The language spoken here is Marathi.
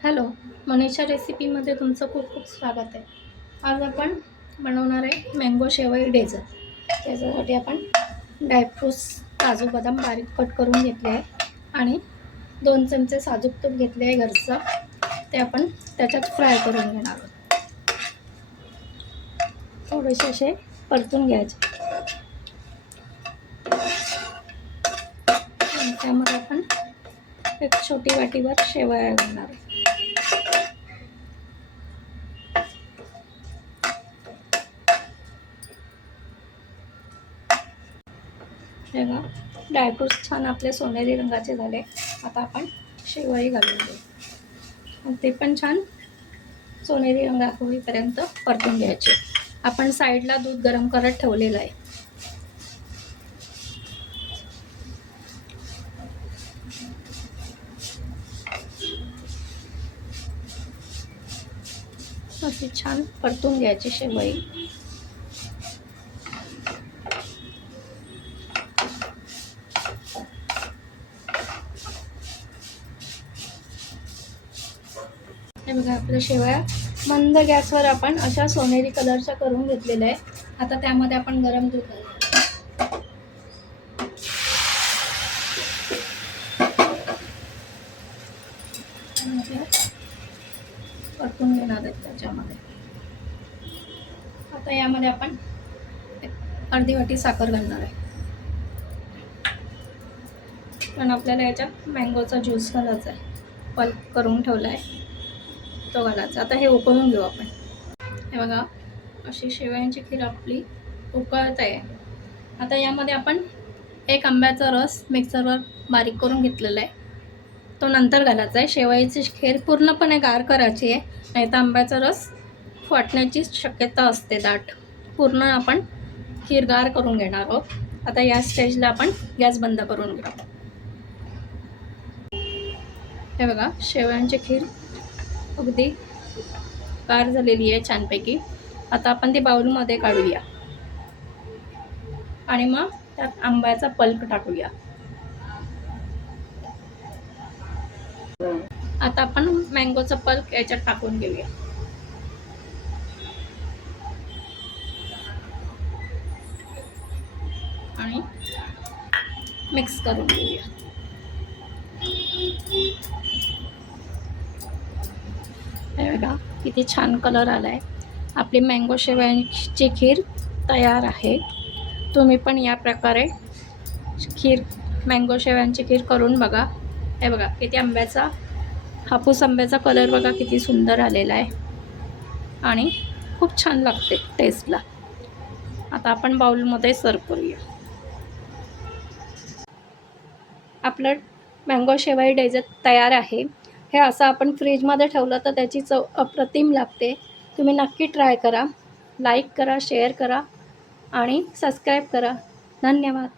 हॅलो, मनीषा रेसिपीमध्ये तुमचं खूप खूप स्वागत आहे. आज आपण बनवणार आहे मँगो शेवई डेझर्ट. त्याच्यासाठी आपण ड्रायफ्रूट्स, काजू बदाम बारीक कट करून घेतले आहे आणि 2 चमचे साजूक तूप घेतले आहे घरचं. ते आपण त्याच्यात फ्राय करून घेणार आहोत. थोडेसे असे परतून घ्यायचे. आणि त्यामध्ये आपण एक छोटी वाटीभर शेवया घालणार आहोत. तेव्हा ड्रायफ्रूट्स छान आपले सोनेरी रंगाचे झाले. आता आपण शेवई घालून घेऊ आणि ते पण छान सोनेरी रंग होईपर्यंत परतून घ्यायचे. आपण साईडला दूध गरम करत ठेवलेलं आहे. अशी छान परतून घ्यायची शेवई. हे बघा, आपल्या शेवया मंद गॅसवर आपण अशा सोनेरी कलरच्या करून घेतलेल्या आहे. आता त्यामध्ये आपण गरम दूध घालू. परतून घेणार आहेत त्याच्यामध्ये. आता यामध्ये आपण अर्धी वाटी साखर घालणार आहे, पण आपल्याला याच्यात मँगोचा ज्यूस घालायचा आहे. पल्प करून ठेवला आहे तो घालायचा. आता हे उकळून घेऊ आपण. हे बघा, अशी शेवयांची खीर आपली उकळत आहे. आता यामध्ये आपण एक आंब्याचा रस मिक्सरवर बारीक करून घेतलेला आहे, तो नंतर घालायचा आहे. शेवयाची खीर पूर्णपणे गार करायची आहे, नाही तर आंब्याचा रस फाटण्याची शक्यता असते दाट. पूर्ण आपण खीर गार करून घेणार आहोत. आता या स्टेजला आपण गॅस बंद करून घेऊ. हे बघा, शेवयांची खीर अगदी गार झालेली आहे छानपैकी. आता आपण ती बाउलमध्ये काढूया आणि मग त्यात आंब्याचा पल्प टाकूया. आता आपण मँगोचा पल्प याच्यात टाकून घेऊया आणि मिक्स करून घेऊया. हे बघा, किती छान कलर आला आहे. आपली मँगो शेवयांची खीर तयार आहे. तुम्ही पण या प्रकारे खीर मँगो शेवयांची खीर करून बघा. हे बघा, किती हापूस आंब्याचा कलर बघा किती सुंदर आलेला आहे आणि खूप छान लागते टेस्टला. आता आपण बाउलमध्ये सर्व करूया. आपलं मँगो शेवई डेझर्ट तयार आहे. हे असं आपण फ्रीजमध्ये ठेवलं तर त्याची चव अप्रतिम लागते. तुम्ही नक्की ट्राय करा. लाईक करा, शेअर करा आणि सबस्क्राईब करा. धन्यवाद.